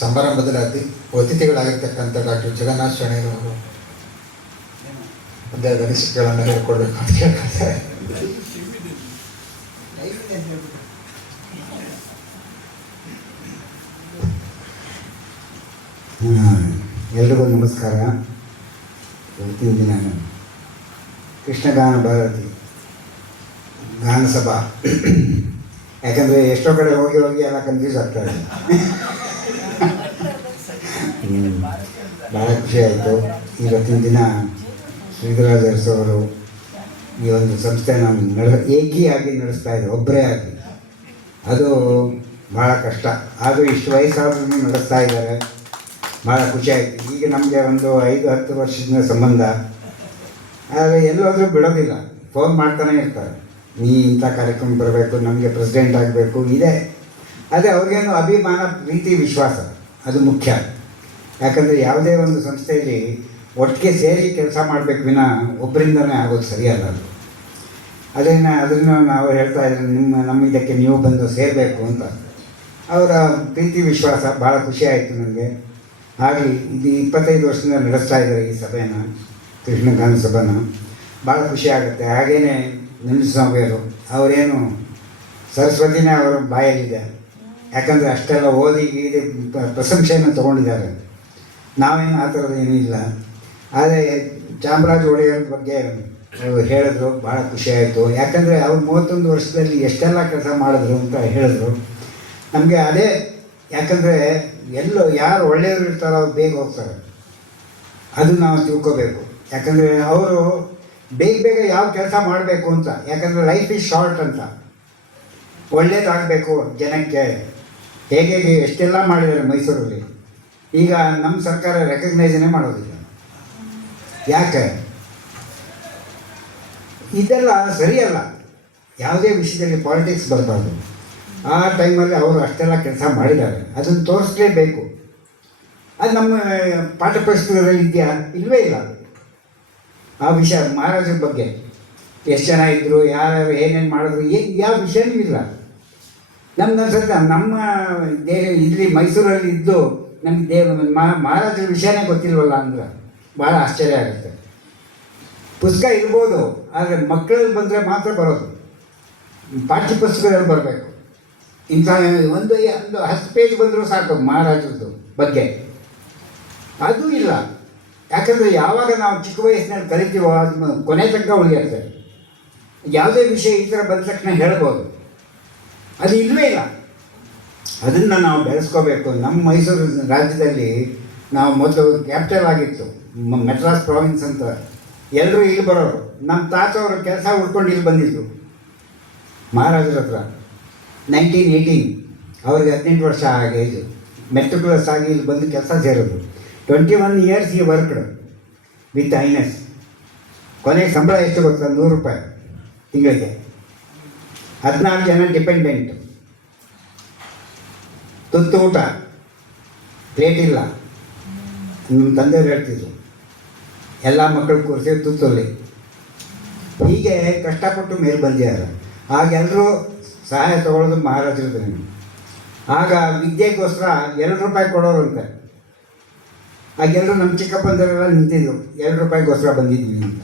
ಸಮಾರಂಭದಲ್ಲಿ ಅತಿಥಿಗಳಾಗಿರ್ತಕ್ಕಂಥ ಡಾಕ್ಟರ್ ಜಗನ್ನಾಥ ಶೆಣೈರವರು ಒಂದೆರಡು ಅನಿಸಿಕೆಗಳನ್ನು ಹೇಳ್ಕೊಡ್ಬೇಕು ಅಂತ ಕೇಳ್ಕೊಳ್ತಾರೆ. ಎಲ್ರಿಗೂ ನಮಸ್ಕಾರ. ಇವತ್ತಿನ ದಿನ ಕೃಷ್ಣಗಾನ ಭಾರತಿ ಗಾನಸಭಾ, ಯಾಕಂದರೆ ಎಷ್ಟೋ ಕಡೆ ಹೋಗಿ ಹೋಗಿ ಎಲ್ಲ ಕನ್ಫ್ಯೂಸ್ ಆಗ್ತಾರೆ. ಭಾಳ ಖುಷಿ ಆಯಿತು. ಇವತ್ತಿನ ದಿನ ಶ್ರೀಧರಾಜ್ ಅರಸವರು ಈ ಒಂದು ಸಂಸ್ಥೆನ ಏಕಿಯಾಗಿ ನಡೆಸ್ತಾ ಇದ್ದಾರೆ, ಒಬ್ಬರೇ ಆಗಿ. ಅದು ಭಾಳ ಕಷ್ಟ, ಆದರೂ ಇಷ್ಟು ವಯಸ್ಸಾದ್ರೂ ನಡೆಸ್ತಾ ಇದ್ದಾರೆ. ಭಾಳ ಖುಷಿ ಆಯಿತು. ಈಗ ನಮಗೆ ಒಂದು 5-10 ವರ್ಷದ ಸಂಬಂಧ, ಆದರೆ ಎಲ್ಲೋದ್ರೂ ಬಿಡೋದಿಲ್ಲ, ಫೋನ್ ಮಾಡ್ತಾನೆ ಇರ್ತಾರೆ. ನೀ ಇಂಥ ಕಾರ್ಯಕ್ರಮ ಬರಬೇಕು, ನಮಗೆ ಪ್ರೆಸಿಡೆಂಟ್ ಆಗಬೇಕು ಇದೆ. ಅದೇ ಅವ್ರಿಗೇನು ಅಭಿಮಾನ, ಪ್ರೀತಿ, ವಿಶ್ವಾಸ ಅದು ಮುಖ್ಯ. ಯಾಕಂದರೆ ಯಾವುದೇ ಒಂದು ಸಂಸ್ಥೆಯಲ್ಲಿ ಒಟ್ಟಿಗೆ ಸೇರಿ ಕೆಲಸ ಮಾಡಬೇಕು ವಿನ ಒಬ್ಬರಿಂದನೇ ಆಗೋದು ಸರಿಯಲ್ಲ. ಅದನ್ನು ನಾವು ಹೇಳ್ತಾ ಇದ್ದೀವಿ, ನಮ್ಮ ಇದಕ್ಕೆ ನೀವು ಬಂದು ಸೇರಬೇಕು ಅಂತ. ಅವರ ಪ್ರೀತಿ ವಿಶ್ವಾಸ ಭಾಳ ಖುಷಿ ಆಯಿತು ನನಗೆ. ಆಗಲಿ, ಇದು 25 ವರ್ಷದಿಂದ ನಡೆಸ್ತಾ ಇದ್ದಾರೆ ಈ ಸಭೆನ, ಕೃಷ್ಣಗಾನ ಸಭೆನ. ಭಾಳ ಖುಷಿ ಆಗುತ್ತೆ. ಹಾಗೆಯೇ ನಂಜುಸ್ವಾಮಿಯವರು, ಅವರೇನು ಸರಸ್ವತಿನೇ ಅವರ ಬಾಯಲ್ಲಿದೆ. ಯಾಕಂದರೆ ಅಷ್ಟೆಲ್ಲ ಓದಿ ಗೀದಿ ಪ್ರಶಂಸೆಯನ್ನು ತೊಗೊಂಡಿದ್ದಾರೆ. ನಾವೇನು ಆ ಥರದ್ದು ಏನೂ ಇಲ್ಲ. ಆದರೆ ಚಾಮರಾಜ ಒಡೆಯರ ಬಗ್ಗೆ ಹೇಳಿದ್ರು, ಭಾಳ ಖುಷಿಯಾಯಿತು. ಯಾಕಂದರೆ ಅವ್ರು 31 ವರ್ಷದಲ್ಲಿ ಎಷ್ಟೆಲ್ಲ ಕೆಲಸ ಮಾಡಿದ್ರು ಅಂತ ಹೇಳಿದ್ರು. ನಮಗೆ ಅದೇ, ಯಾಕಂದರೆ ಎಲ್ಲೋ ಯಾರು ಒಳ್ಳೆಯವರು ಇರ್ತಾರೋ ಅವ್ರು ಬೇಗ ಹೋಗ್ತಾರೆ, ಅದು ನಾವು ತಿಳ್ಕೋಬೇಕು. ಯಾಕಂದರೆ ಅವರು ಬೇಗ ಯಾವ ಕೆಲಸ ಮಾಡಬೇಕು ಅಂತ, ಯಾಕಂದರೆ ಲೈಫ್ ಈಸ್ ಶಾರ್ಟ್ ಅಂತ. ಒಳ್ಳೇದಾಗಬೇಕು ಜನಕ್ಕೆ. ಹೇಗೆ ಎಷ್ಟೆಲ್ಲ ಮಾಡಿದ್ದಾರೆ ಮೈಸೂರಲ್ಲಿ. ಈಗ ನಮ್ಮ ಸರ್ಕಾರ ರೆಕಗ್ನೈಸನ್ನೇ ಮಾಡೋದಿಲ್ಲ. ಯಾಕೆ? ಇದೆಲ್ಲ ಸರಿಯಲ್ಲ. ಯಾವುದೇ ವಿಷಯದಲ್ಲಿ ಪಾಲಿಟಿಕ್ಸ್ ಬರಬಾರ್ದು. ಆ ಟೈಮಲ್ಲಿ ಅವರು ಅಷ್ಟೆಲ್ಲ ಕೆಲಸ ಮಾಡಿದ್ದಾರೆ, ಅದನ್ನು ತೋರಿಸ್ಲೇಬೇಕು. ಅದು ನಮ್ಮ ಪಾಠ ಪುಸ್ತಕದಲ್ಲಿ ಇದೆಯಾ? ಇಲ್ಲವೇ ಇಲ್ಲ. ಆ ವಿಷಯ ಮಹಾರಾಜರ ಬಗ್ಗೆ ಎಷ್ಟು ಜನ ಇದ್ದರು, ಯಾರ್ಯಾರು ಏನೇನು ಮಾಡಿದ್ರು, ಯಾವ ವಿಷಯನೂ ಇಲ್ಲ. ನಮ್ಗೆ ಅನ್ಸುತ್ತೆ ನಮ್ಮ ಇಲ್ಲಿ ಮೈಸೂರಲ್ಲಿ ಇದ್ದು ನಮಗೆ ಮಹಾರಾಜರ ವಿಷಯನೇ ಗೊತ್ತಿಲ್ವಲ್ಲ ಅಂದ್ರೆ ಭಾಳ ಆಶ್ಚರ್ಯ ಆಗುತ್ತೆ. ಪುಸ್ತಕ ಇರ್ಬೋದು, ಆದರೆ ಮಕ್ಕಳಲ್ಲಿ ಬಂದರೆ ಮಾತ್ರ ಬರೋದು. ಪಾಠ್ಯ ಪುಸ್ತಕದಲ್ಲಿ ಬರಬೇಕು. ಇಂಥ ಒಂದು 10 ಪೇಜ್ ಬಂದರೂ ಸಾಕು ಮಹಾರಾಜರದ್ದು ಬಗ್ಗೆ. ಅದು ಇಲ್ಲ. ಯಾಕಂದರೆ ಯಾವಾಗ ನಾವು ಚಿಕ್ಕ ವಯಸ್ಸಿನಲ್ಲಿ ಕಲಿತೀವೋ ಅದನ್ನು ಕೊನೆ ತನಕ ಉಳಿಯುತ್ತೆ. ಯಾವುದೇ ವಿಷಯ ಈ ಥರ ಬಂದ ತಕ್ಷಣ ಹೇಳ್ಬೋದು, ಅದು ಇಲ್ಲವೇ ಇಲ್ಲ. ಅದನ್ನು ನಾವು ಬೆಳೆಸ್ಕೋಬೇಕು. ನಮ್ಮ ಮೈಸೂರು ರಾಜ್ಯದಲ್ಲಿ ನಾವು ಮೊದಲು ಕ್ಯಾಪಿಟಲ್ ಆಗಿತ್ತು, ಮೆಡ್ರಾಸ್ ಪ್ರಾವಿನ್ಸ್ ಅಂತ. ಎಲ್ಲರೂ ಇಲ್ಲಿ ಬರೋರು. ನಮ್ಮ ತಾತವರು ಕೆಲಸ ಹುಡ್ಕೊಂಡು ಇಲ್ಲಿ ಬಂದಿದ್ರು ಮಹಾರಾಜರ ಹತ್ರ. 1918 ಅವ್ರಿಗೆ 18 ವರ್ಷ ಆಗೇಜು, ಮೆಟ್ರಿಕ್ಯುಲಸ್ ಆಗಿ ಇಲ್ಲಿ ಬಂದು ಕೆಲಸ ಸೇರೋದು. 21 ಇಯರ್ಸ್ ಈ ವರ್ಕ್ಡ್ ವಿತ್ ಐನೆಸ್. ಕೊನೆಗೆ ಸಂಬಳ ಎಷ್ಟು ಗೊತ್ತಾ? 100 ರೂಪಾಯಿ ತಿಂಗಳಿಗೆ. 14 ಜನ ಡಿಪೆಂಡೆಂಟ್. ತುತ್ತು ಊಟ, ಪ್ಲೇಟ್ ಇಲ್ಲ. ನಮ್ಮ ತಂದೆಯವರು ಹೇಳ್ತಿದ್ರು, ಎಲ್ಲ ಮಕ್ಕಳು ಕೂರಿಸಿ ತುತ್ತಲ್ಲಿ. ಹೀಗೆ ಕಷ್ಟಪಟ್ಟು ಮೇಲೆ ಬಂದಿದ್ದಾರೆ. ಆಗೆಲ್ಲರೂ ಸಹಾಯ ತೊಗೊಳ್ಳೋದು ಮಹಾರಾಜರದ್ದು. ಆಗ ವಿದ್ಯೆಗೋಸ್ಕರ 2 ರೂಪಾಯಿ ಕೊಡೋರಂತೆ. ಆಗೆಲ್ಲರೂ ನಮ್ಮ ಚಿಕ್ಕಪ್ಪಂದರೆಲ್ಲ ನಿಂತಿದ್ರು, 2 ರೂಪಾಯಿಗೋಸ್ಕರ ಬಂದಿದ್ವಿ ಅಂತ.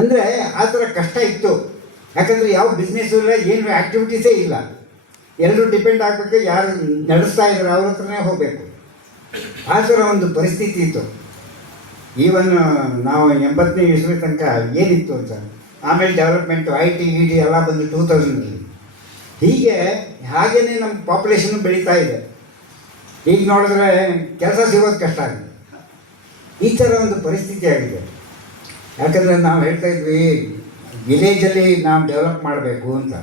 ಅಂದರೆ ಆ ಥರ ಕಷ್ಟ ಇತ್ತು. ಯಾಕಂದರೆ ಯಾವ ಬಿಸ್ನೆಸ್ಸು ಇಲ್ಲ, ಏನು ಆ್ಯಕ್ಟಿವಿಟೀಸೇ ಇಲ್ಲ. ಎಲ್ಲರೂ ಡಿಪೆಂಡ್ ಆಗಬೇಕು, ಯಾರು ನಡೆಸ್ತಾ ಇದ್ದಾರೆ ಅವ್ರ ಹತ್ರನೇ ಹೋಗಬೇಕು. ಆ ಥರ ಒಂದು ಪರಿಸ್ಥಿತಿ ಇತ್ತು. ಈವನ್ ನಾವು 80ನೇ ಇಸ್ವಿ ತನಕ ಏನಿತ್ತು ಅಂತ. ಆಮೇಲೆ ಡೆವಲಪ್ಮೆಂಟು, IT ಎಲ್ಲ ಬಂದು 2000ರಲ್ಲಿ. ಹಾಗೇ ನಮ್ಮ ಪಾಪ್ಯುಲೇಷನ್ನು ಬೆಳೀತಾ ಇದೆ. ಈಗ ನೋಡಿದ್ರೆ ಕೆಲಸ ಸಿಗೋದು ಕಷ್ಟ ಆಗಿದೆ. ಈ ಥರ ಒಂದು ಪರಿಸ್ಥಿತಿ ಆಗಿದೆ. ಯಾಕಂದರೆ ನಾವು ಹೇಳ್ತಾ ಇದ್ವಿ ವಿಲೇಜಲ್ಲಿ ನಾವು ಡೆವಲಪ್ ಮಾಡಬೇಕು ಅಂತ.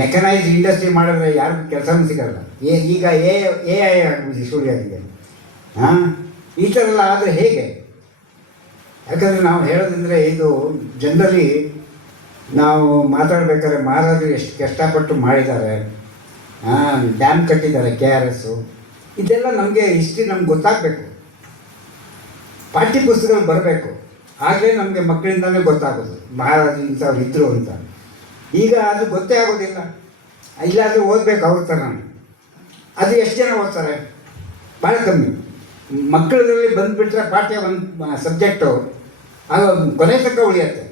ಮೆಕನೈಸ್ಡ್ ಇಂಡಸ್ಟ್ರಿ ಮಾಡಿದ್ರೆ ಯಾರಿಗೂ ಕೆಲಸನೂ ಸಿಗಲ್ಲ. ಈಗ AI ಆಗಿದೆ, ಶುರು ಆಗಿದೆ. ಈ ಥರ ಎಲ್ಲ ಆದರೆ ಹೇಗೆ? ಯಾಕಂದರೆ ನಾವು ಹೇಳೋದಂದರೆ ಇದು ಜನರಲಿ ನಾವು ಮಾತಾಡಬೇಕಾದ್ರೆ ಮಹಾರಾಜರು ಎಷ್ಟು ಕಷ್ಟಪಟ್ಟು ಮಾಡಿದ್ದಾರೆ. ಡ್ಯಾಮ್ ಕಟ್ಟಿದ್ದಾರೆ, KRS. ಇದೆಲ್ಲ ನಮಗೆ ಹಿಸ್ಟ್ರಿ ನಮ್ಗೆ ಗೊತ್ತಾಗಬೇಕು. ಪಾಠ್ಯ ಪುಸ್ತಕಗಳು ಬರಬೇಕು. ಆಗಲೇ ನಮಗೆ ಮಕ್ಕಳಿಂದಲೇ ಗೊತ್ತಾಗೋದು ಮಹಾರಾಜರು ಇಂಥವ್ರು ಇದ್ದರು ಅಂತ. ಈಗ ಅದು ಗೊತ್ತೇ ಆಗೋದಿಲ್ಲ. ಇಲ್ಲಾದರೂ ಓದಬೇಕು ಅವ್ರ ಥರ. ಅದು ಎಷ್ಟು ಜನ ಓದ್ತಾರೆ? ಭಾಳ ಕಮ್ಮಿ. ಮಕ್ಕಳಲ್ಲಿ ಬಂದುಬಿಟ್ರೆ ಪಾಠ್ಯ ಒಂದು ಸಬ್ಜೆಕ್ಟು ಅದು ಕೊನೆ ತನಕ ಉಳಿಯುತ್ತೆ.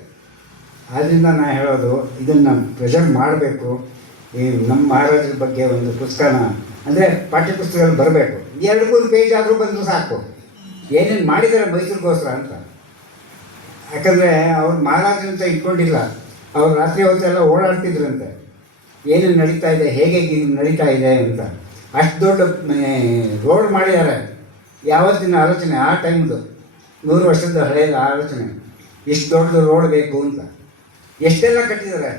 ಆದ್ದರಿಂದ ನಾನು ಹೇಳೋದು ಇದನ್ನು ಪ್ರೆಸೆಂಟ್ ಮಾಡಬೇಕು. ಈ ನಮ್ಮ ಮಹಾರಾಜರ ಬಗ್ಗೆ ಒಂದು ಪುಸ್ತಕನ ಅಂದರೆ ಪಾಠ್ಯಪುಸ್ತಕದಲ್ಲಿ ಬರಬೇಕು. 2-3 ಪೇಜ್ ಆದರೂ ಬಂದರೂ ಸಾಕು, ಏನೇನು ಮಾಡಿದ್ದಾರೆ ಮೈಸೂರಿಗೋಸ್ಕರ ಅಂತ. ಯಾಕಂದರೆ ಅವ್ರು ಮಹಾರಾಜರಂತ ಇಟ್ಕೊಂಡಿಲ್ಲ, ಅವ್ರು ರಾತ್ರಿ ಹೊತ್ತೆಲ್ಲ ಓಡಾಡ್ತಿದ್ರಂತೆ, ಏನೇನು ನಡೀತಾ ಇದೆ, ಹೇಗೆ ನಡೀತಾ ಇದೆ ಅಂತ. ಅಷ್ಟು ದೊಡ್ಡ ರೋಡ್ ಮಾಡಿದ್ದಾರೆ. ಯಾವತ್ತಿನ ಆಲೋಚನೆ ಆ ಟೈಮ್ದು, 100 ವರ್ಷದ ಹಳೆಯದ ಆಲೋಚನೆ, ಇಷ್ಟು ದೊಡ್ಡ ರೋಡ್ ಬೇಕು ಅಂತ. ಎಷ್ಟೆಲ್ಲ ಕಟ್ಟಿದ್ದಾರೆ,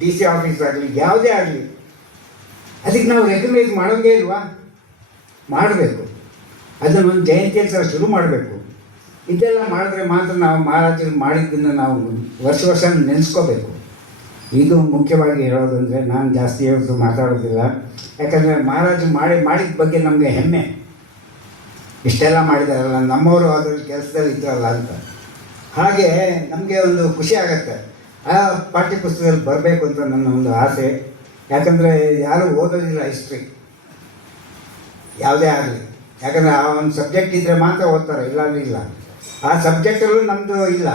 DC ಆಫೀಸ್ ಆಗಲಿ ಯಾವುದೇ ಆಗಲಿ. ಅದಕ್ಕೆ ನಾವು ರೆಕಗ್ನೈಸ್ ಮಾಡೋಂಗೇ ಇಲ್ವಾ? ಮಾಡಬೇಕು. ಅದನ್ನು ಒಂದು ಜಯಂತಿಯಲ್ಲಿ ಸಹ ಶುರು ಮಾಡಬೇಕು. ಇದೆಲ್ಲ ಮಾಡಿದ್ರೆ ಮಾತ್ರ ನಾವು ಮಹಾರಾಜರು ಮಾಡಿದ್ದನ್ನು ನಾವು ವರ್ಷ ನೆನೆಸ್ಕೋಬೇಕು. ಇದು ಮುಖ್ಯವಾಗಿ ಹೇಳೋದು. ಅಂದರೆ ನಾನು ಜಾಸ್ತಿ ಹೇಳೋದು ಮಾತಾಡೋದಿಲ್ಲ, ಯಾಕಂದರೆ ಮಹಾರಾಜರು ಮಾಡಿದ ಬಗ್ಗೆ ನಮಗೆ ಹೆಮ್ಮೆ. ಇಷ್ಟೆಲ್ಲ ಮಾಡಿದಾರಲ್ಲ, ನಮ್ಮವರು ಅದರಲ್ಲಿ ಕೆಲಸದಲ್ಲಿ ಇದ್ದಾರಲ್ಲ ಅಂತ. ಹಾಗೆ ನಮಗೆ ಒಂದು ಖುಷಿ ಆಗುತ್ತೆ. ಆ ಪಾಠ್ಯಪುಸ್ತಕದಲ್ಲಿ ಬರಬೇಕು ಅಂತ ನನ್ನ ಒಂದು ಆಸೆ. ಯಾಕಂದರೆ ಯಾರೂ ಓದೋದಿಲ್ಲ ಹಿಸ್ಟ್ರಿ, ಯಾವುದೇ ಆಗಲಿ. ಯಾಕಂದರೆ ಆ ಒಂದು ಸಬ್ಜೆಕ್ಟ್ ಇದ್ದರೆ ಮಾತ್ರ ಓದ್ತಾರೆ, ಇಲ್ಲಾಂದ್ರೆ ಇಲ್ಲ. ಆ ಸಬ್ಜೆಕ್ಟಲ್ಲೂ ನಮ್ಮದು ಇಲ್ಲ.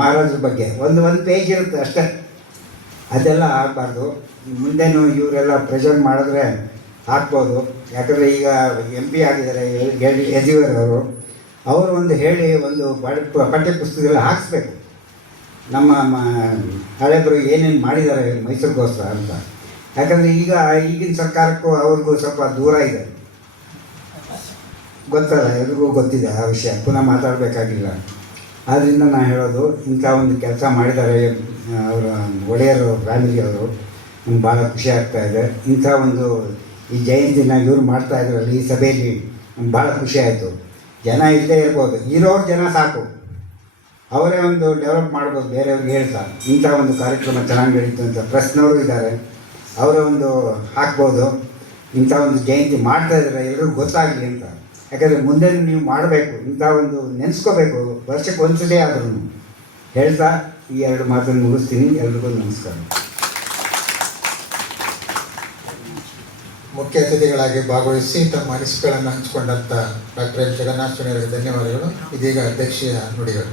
ಮಹಾರಾಜರ ಬಗ್ಗೆ ಒಂದು ಪೇಜ್ ಇರುತ್ತೆ ಅಷ್ಟೇ. ಅದೆಲ್ಲ ಆಗಬಾರ್ದು. ಮುಂದೇನು ಇವರೆಲ್ಲ ಪ್ರೆಸೆಂಟ್ ಮಾಡಿದ್ರೆ ಹಾಕ್ಬೋದು. ಯಾಕಂದರೆ ಈಗ MP ಆಗಿದ್ದಾರೆ ಯಡಿಯೂರವರು, ಅವರು ಒಂದು ಹೇಳಿ ಒಂದು ಪಠ್ಯಪುಸ್ತಕದಲ್ಲಿ ಹಾಕಿಸ್ಬೇಕು. ನಮ್ಮ ಹಳೆಬರು ಏನೇನು ಮಾಡಿದ್ದಾರೆ ಮೈಸೂರಿಗೋಸ್ಕರ ಅಂತ. ಯಾಕಂದರೆ ಈಗಿನ ಸರ್ಕಾರಕ್ಕೂ ಅವ್ರಿಗೂ ಸ್ವಲ್ಪ ದೂರ ಇದೆ, ಗೊತ್ತಲ್ಲ, ಎಲ್ರಿಗೂ ಗೊತ್ತಿದೆ ಆ ವಿಷಯ, ಪುನಃ ಮಾತಾಡಬೇಕಾಗಿಲ್ಲ. ಆದ್ದರಿಂದ ನಾನು ಹೇಳೋದು, ಇಂಥ ಒಂದು ಕೆಲಸ ಮಾಡಿದ್ದಾರೆ ಅವರ ಒಡೆಯರು ಫ್ಯಾಮಿಲಿಯವರು. ನಮ್ಗೆ ಭಾಳ ಖುಷಿ ಆಗ್ತಾಯಿದೆ. ಇಂಥ ಒಂದು ಈ ಜಯಂತಿನ ಇವ್ರು ಮಾಡ್ತಾಯಿದ್ರಲ್ಲ ಈ ಸಭೆಯಲ್ಲಿ, ನಮ್ಗೆ ಭಾಳ ಖುಷಿ ಆಯಿತು. ಜನ ಇಲ್ಲದೇ ಇರ್ಬೋದು, ಇರೋರು ಜನ ಸಾಕು, ಅವರೇ ಒಂದು ಡೆವಲಪ್ ಮಾಡ್ಬೋದು, ಬೇರೆಯವ್ರಿಗೆ ಹೇಳ್ತಾ ಇಂಥ ಒಂದು ಕಾರ್ಯಕ್ರಮ ಚೆನ್ನಾಗಿ ನಡೀತು ಅಂತ. ಪ್ರೆಸ್ನವರು ಇದ್ದಾರೆ, ಅವರ ಒಂದು ಹಾಕ್ಬೋದು. ಇಂಥ ಒಂದು ಜಯಂತಿ ಮಾಡ್ತಾಯಿದ್ರೆ ಎಲ್ಲರಿಗೂ ಗೊತ್ತಾಗಲಿ ಅಂತ. ಯಾಕಂದರೆ ಮುಂದೆ ನೀವು ಮಾಡಬೇಕು, ಇಂಥ ಒಂದು ನೆನೆಸ್ಕೋಬೇಕು, ವರ್ಷಕ್ಕೆ ಒಂದ್ಸಲಿ ಆದ್ರೂ ಹೇಳ್ತಾ ಈ 2 ಮಾತನ್ನು ಮುಗಿಸ್ತೀನಿ. ಎಲ್ರಿಗೂ ನಮಸ್ಕಾರ. ಮುಖ್ಯ ಅತಿಥಿಗಳಾಗಿ ಭಾಗವಹಿಸಿ ತಮ್ಮ ಅನಿಸಿಕೆಗಳನ್ನು ಹಂಚಿಕೊಂಡಂಥ ಡಾಕ್ಟರ್ ಎಲ್ ಜಗನ್ನಾಥ ಶೆಣೈ ಅವರಿಗೆ ಧನ್ಯವಾದಗಳು. ಇದೀಗ ಅಧ್ಯಕ್ಷೀಯ ನುಡಿಗಳು.